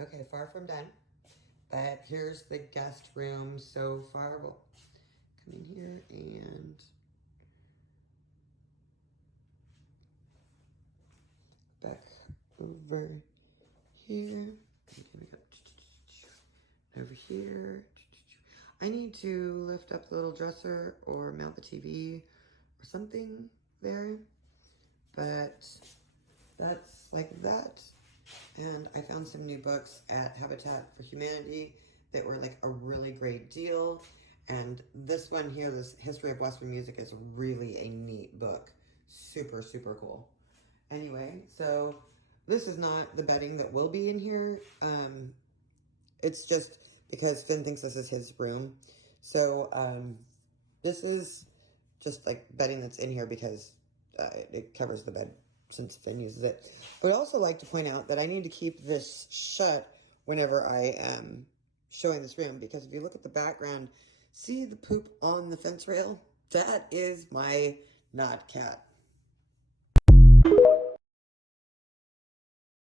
Okay, far from done. But here's the guest room so far. We'll come in here and back over here. Here we go. Over here. I need to lift up the little dresser or mount the TV or something there. But that's like that. And I found some new books at Habitat for Humanity that were like a really great deal. And this one here, this History of Western Music, is really a neat book. Super, super cool. Anyway, so this is not the bedding that will be in here. It's just because Finn thinks this is his room. So this is just like bedding that's in here because it covers the bed since Finn uses it. I would also like to point out that I need to keep this shut whenever I am showing this room, because if you look at the background, see the poop on the fence rail? That is my not cat.